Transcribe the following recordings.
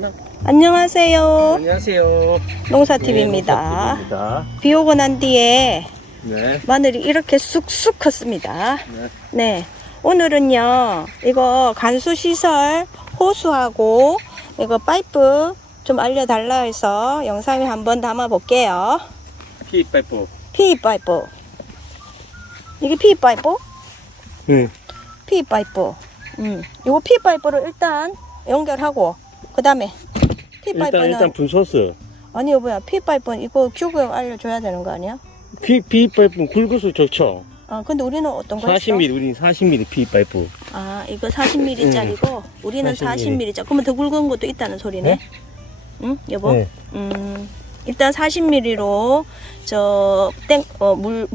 있나? 안녕하세요. 안녕하세요. 농사TV입니다. 입니다. 비 오고 난 뒤에 네. 마늘이 이렇게 쑥쑥 컸습니다. 네. 네. 오늘은요, 이거 간수시설 호수하고 이거 파이프 좀 알려달라 해서 영상에 한번 담아볼게요. 피 파이프. 피 파이프. 이게 피 파이프? 네. 피 파이프. 음. 이거 피 파이프를 일단 연결하고, 그 다음에 피 일단 파이프는 일단 분소스. 아니 여보야 피 파이프는 이거 큐브 알려줘야 되는 거 아니야? 피, 피 파이프 굵어서 좋죠. 아 근데 우리는 어떤 거 했어? 40mm, 우린 40mm 피 파이프. 아 이거 40mm짜리고 우리는 40mm. 40mm짜리 그러면 더 굵은 것도 있다는 소리네 네? 응 여보? 네. 음 일단 40mm로 저땡어물물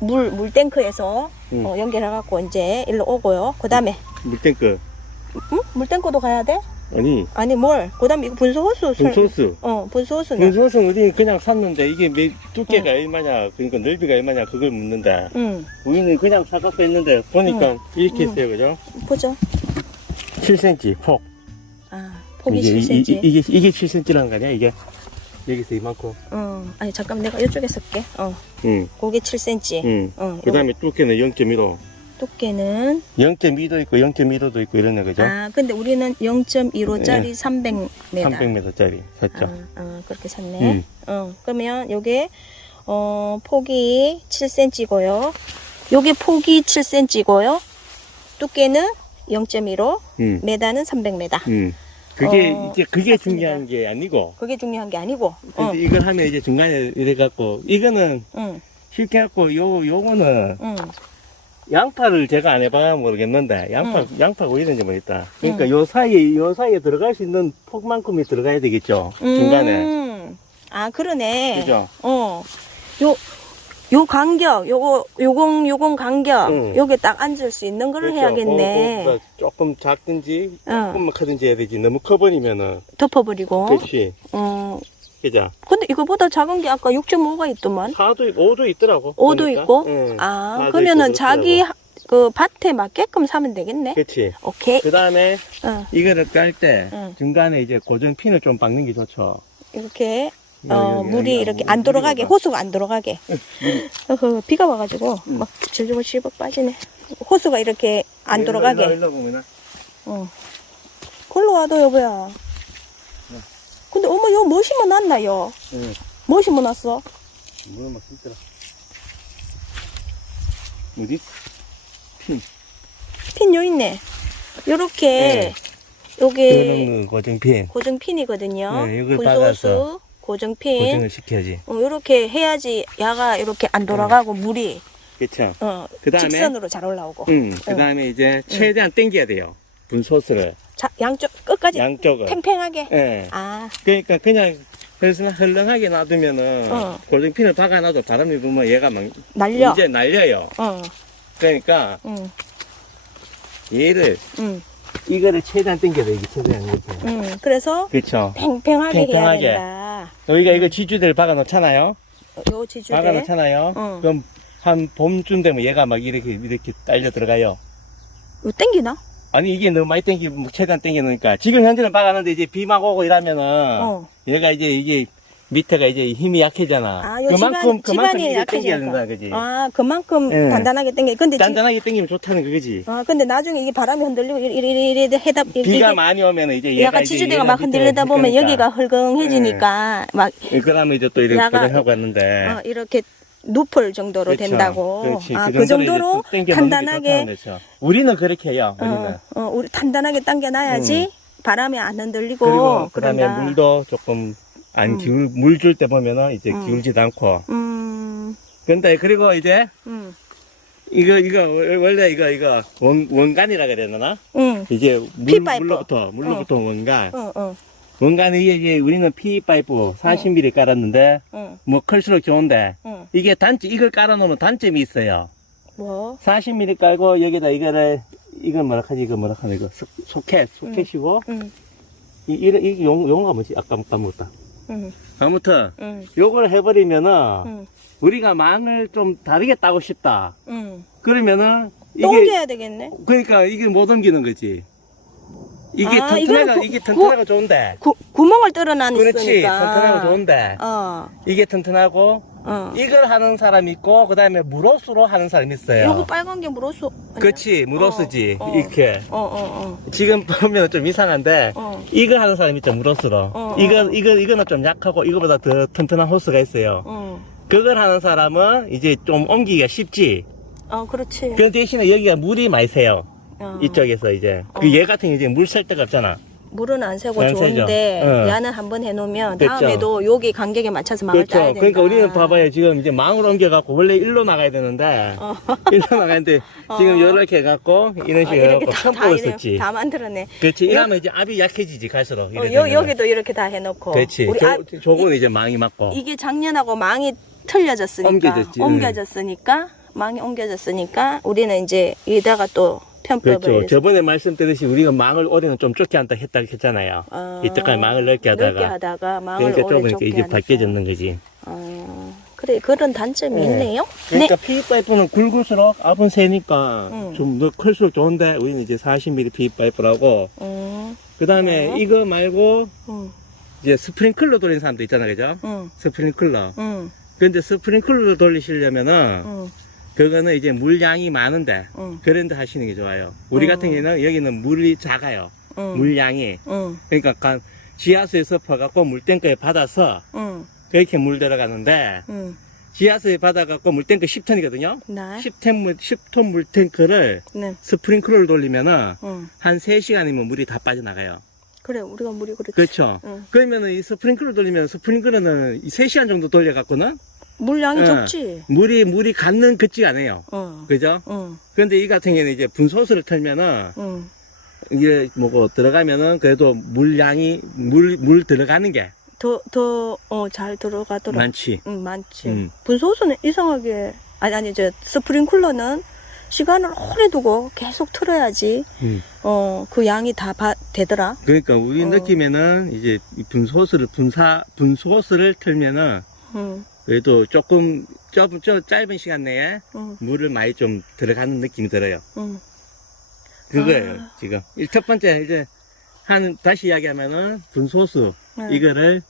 물 물 탱크에서 음. 어, 연결해 갖고 이제 일로 오고요 그 다음에 물탱크. 응? 물 탱크도 가야 돼? 아니, 아니 뭘? 그 다음에 이거 분수 호수 설- 분소스. 어 분수 호수는 분소스는 우리 그냥 샀는데 이게 매, 두께가 얼마냐, 그러니까 넓이가 얼마냐 그걸 묻는다. 응 우리는 그냥 사갖고 했는데 보니까 이렇게 음. 있어요, 그죠? 보죠 7cm 폭. 아 폭이 이게, 7cm 이, 게 이게 7cm란 거 아니야, 이게? 여기서 이만큼. 어 아니 잠깐 내가 이쪽에 쓸게 어 응, 고기 7cm 응. 어 그 다음에 두께는 0.15. 두께는 0.2도 있고 0.15도 있고 이런 거 그죠? 아 근데 우리는 0.15짜리 300m 300m짜리 샀죠. 아, 아, 그렇게 샀네 음. 어 그러면 요게 어 폭이 7cm고요 요게 폭이 7cm고요 두께는 0.15 응, 메다는 300m 응. 그게 어, 이제 그게 샀습니다. 중요한 게 아니고. 그게 중요한 게 아니고 어, 근데 이걸 하면 이제 중간에 이래 갖고 이거는 응, 쉽게 갖고 요 요거는 응, 양파를 제가 안 해봐 모르겠는데 양파 응. 양파가 왜 이런지 모르겠다. 그러니까 응. 요 사이에 요 사이에 들어갈 수 있는 폭만큼이 들어가야 되겠죠. 중간에. 음. 아 그러네 그죠? 어. 요, 요 간격, 요거, 요공, 요공 간격, 응. 요게 딱 앉을 수 있는 거를 그렇죠. 해야겠네. 그- 그 조금 작든지 어. 조금만 크든지 해야 되지. 너무 커버리면은 덮어버리고. 그렇지. 어. 그죠? 근데 이거보다 작은 게 아까 6.5가 있더만. 4도 있고 5도 있더라고. 5도 보니까. 있고? 응. 아, 그러면은 있고 자기. 하- 그 밭에 맞게끔 사면 되겠네. 그렇지. 오케이. 그 다음에 어. 이거를 깔 때 응. 중간에 이제 고정 핀을 좀 박는 게 좋죠. 이렇게, 어, 여기, 여기, 물이 여기 이렇게 물- 안 들어가게, 호수가 안 들어가게. 어허, 비가 와가지고, 응. 막 질질질질 빠지네. 호수가 이렇게 안 들어가게. 일로, 일로 보면은 어. 걸로 와도 여보야. 근데 어머 요뭐 심어놨나요? 응. 뭐 심어놨어? 물을 막 힘들어. 어디? 핀. 핀 요 있네. 요렇게 네. 요게 이거는 고정 핀. 고정핀이거든요. 네, 이걸 박아서 고정핀. 고정을 시켜야지. 어, 요렇게 해야지 야가 이렇게 안 돌아가고 물이 그쵸? 어, 그 다음에 직선으로 잘 올라오고. 응. 그 다음에 이제 최대한 당겨야 돼요. 분소스를. 자, 양쪽 끝까지 양쪽을. 팽팽하게. 예. 아, 그러니까 그냥 흘- 흘렁하게 놔두면은 어. 고정핀을 박아놔도 바람이 불면 얘가 막 날려. 이제 날려요. 어, 그러니까 응, 얘를 응, 이거를 최대한 당겨야 돼. 이게 최대한 이렇게. 응. 그래서 그렇죠. 팽팽하게, 팽팽하게. 해야 된다. 여기가 이거 지주대를 박아 놓잖아요. 요 지주대. 박아 놓잖아요. 어. 그럼 한 봄쯤 되면 얘가 막 이렇게 이렇게 딸려 들어가요. 요 땡기나? 아니 이게 너무 많이 땡기 뭐 최대한 땡겨 놓으니까 지금 현재는 박았는데 이제 비막 오고 이러면은 어. 얘가 이제 이게 밑에가 이제 힘이 약해잖아. 아, 요 그만큼 집안, 그만큼 약해지니까. 된다 그지. 아, 그만큼 예. 단단하게 땡겨. 근데 지, 단단하게 땡기면 좋다는 그거지. 아, 근데 나중에 이게 바람이 흔들리고 이리 이리 이리 해다 비가 이리 많이 오면 이제 얘가 약간 지주대가 막 흔들리다 보면 있으니까. 여기가 헐렁해지니까 막 예, 그러면 이제 또 이렇게 고정하고 왔는데. 어, 이렇게 높을 정도로 그렇죠. 된다고. 그렇지. 아, 그그 정도로 정도로 놓는 게 단단하게. 우리는 그렇게 해요. 우리는. 어, 어, 우리 단단하게 당겨놔야지 바람이 안 흔들리고 그리고 그다음에 그런다. 물도 조금 안 음. 기울 물 줄 때 보면은 이제 음. 기울지도 않고. 음, 근데 그리고 이제 음, 이거 이거 원래 이거 이거 원 원간이라 그래야 되나? 음, 이제 물. 물로부터 물로부터 원간. 어, 어, 원간은 이게 우리는 피 파이프 40mm 깔았는데 어, 뭐 클수록 좋은데 어. 이게 단점 이걸 깔아놓으면 단점이 있어요. 뭐? 40mm 깔고 여기다 이거를 이건 뭐라 하지 이거 뭐라 하는 이거 소- 소켓 소켓이고 음, 이 이거 이 용, 용어가 뭐지 아까 까먹었다. 음, 아무튼 음, 요걸 해버리면은 음, 우리가 망을 좀 다르게 따고 싶다. 음. 그러면은 또 이게 옮겨야 되겠네. 그러니까 이게 못 옮기는 거지. 이게 아, 튼튼해가 이거는 구- 이게 튼튼하고 좋은데. 구, 구멍을 뚫어놨으니까. 그렇지. 튼튼하고 좋은데. 어, 이게 튼튼하고 어. 이걸 하는 사람 있고 그다음에 무로스로 하는 사람 있어요. 빨간 게 물었어. 아니야? 그렇지 무로스지 어, 어. 이렇게. 어, 어, 지금 보면 좀 이상한데 어. 이거 하는 사람이 좀 무로스로. 어, 이거 어. 이거 이거는 좀 약하고 이거보다 더 튼튼한 호스가 있어요. 어. 그걸 하는 사람은 이제 좀 옮기기가 쉽지. 어, 그렇지. 그 대신에 여기가 물이 많이 새요. 어. 이쪽에서 이제 어. 그얘 같은 게 이제 물 셀 데가 없잖아. 물은 안 새고 안 새죠. 좋은데 어. 야는 한번 해놓으면 됐죠. 다음에도 여기 간격에 맞춰서 망을 그렇죠. 따야 된다. 그러니까 우리는 봐봐요. 지금 이제 망으로 옮겨갖고 원래 일로 나가야 되는데 어. 일로 나가는데 지금 이렇게 해갖고 이런 아, 식으로 이렇게 해갖고 다, 큰 다, 볼을 이래, 썼지. 다 만들어내. 그렇지. 이러면 이제 압이 약해지지 갈수록. 어, 이래 여, 되면은. 여 기도 이렇게 다 해놓고. 그렇지. 우리 저, 아, 저거는 이제 망이 맞고. 이게 작년하고 망이 틀려졌으니까. 옮겨졌지, 응. 옮겨졌으니까. 망이 옮겨졌으니까 우리는 이제 여기다가 또 편법을. 그렇죠. 저번에 말씀드렸듯이 우리가 망을 올해는 좀 좁게 한다 했다 했잖아요. 아, 이때까지 망을 넓게 하다가. 넓게 하다가 망을 그러니까 좁으니까 하니까. 밝게졌는 거지. 어, 그래 그런 단점이 네. 있네요. 그러니까 PE 파이프는 굵을수록 압은 세니까 응. 좀더 클수록 좋은데 우리는 이제 40mm PE 파이프라고 음, 그 다음에 네. 이거 말고 음, 이제 스프링클러 돌리는 사람도 있잖아 그죠? 음, 스프링클러 음, 근데 스프링클러 돌리시려면은 음, 그거는 이제 물량이 많은데 음, 그런데 하시는 게 좋아요 우리 어. 같은 경우는 여기는 물이 작아요 음, 물량이 음, 그러니까 간- 지하수에서 퍼갖고 물탱크에 받아서 음, 그렇게 물 들어가는데 음. 지하수에 받아갖고 물탱크 10톤이거든요 네. 10톤, 물, 10톤 물탱크를 네. 스프링클러를 돌리면은 음. 한 3시간이면 물이 다 빠져나가요. 그래 우리가 물이 그렇지. 그렇죠. 응. 그러면은 이 스프링클러 돌리면 스프링클러는 이 3시간 정도 돌려갖고는 물량이 응. 적지. 물이, 물이 갖는 긋지가 않아요. 어. 그죠? 응. 근데 이 같은 경우는 이제 분소스를 틀면은 응. 이게 뭐고 들어가면은 그래도 물량이 물, 물 들어가는 게 더, 더, 어, 잘 들어가더라. 많지. 응, 많지. 음. 분소수는 이상하게, 아니, 아니, 저, 스프링쿨러는 시간을 오래 두고 계속 틀어야지, 음. 어, 그 양이 다 바, 되더라. 그러니까 우리 어. 느낌에는 이제 이 분소스를 분사, 분소스를 틀면은 응, 그래도 조금 좁, 좁, 짧은 시간 내에 응, 물을 많이 좀 들어가는 느낌이 들어요. 응. 그거예요, 아. 지금. 일- 첫 번째, 이제, 한, 다시 이야기하면은, 분소수, 응. 이거를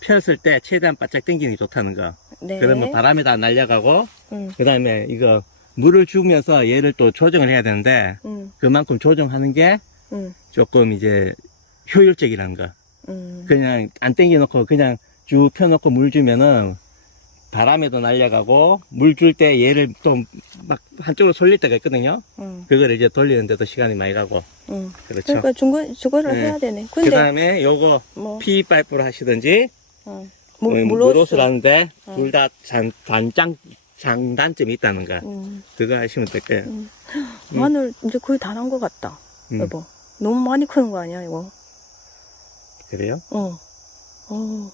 폈을 때 최대한 바짝 당기는 게 좋다는 거. 네. 그러면 바람에 다 날려가고, 응, 그 다음에 이거, 물을 주면서 얘를 또 조정을 해야 되는데, 응, 그만큼 조정하는 게 응, 조금 이제 효율적이라는 거. 응. 그냥 안 당겨놓고 그냥 쭉 펴놓고 물 주면은, 바람에도 날려가고, 물 줄 때 얘를 좀 막 한쪽으로 솔릴 때가 있거든요. 응, 그거를 이제 돌리는데도 시간이 많이 가고. 응. 그렇죠. 그러니까 중거, 저거를 네. 해야 되네. 그 근데, 다음에 요거 뭐, PE 파이프로 하시든지 응. 뭐, 물, 물로스를 하는데 어. 둘다 단장 장단점이 있다는 거 응. 그거 하시면 될 거예요. 응. 마늘 이제 거의 다 난 것 같다. 음, 여보. 너무 많이 크는 거 아니야, 이거? 그래요? 어. 어.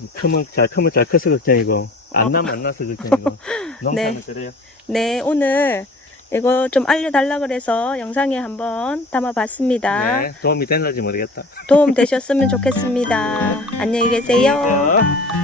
좀 크면 잘 크면 잘 커서 걱정이고 안 나면 안 나서 걱정이고 농사는 네. 그래요. 네, 오늘 이거 좀 알려달라 그래서 영상에 한번 담아봤습니다. 네 도움이 되는지 모르겠다. 도움 되셨으면 좋겠습니다. 안녕히 계세요. 어?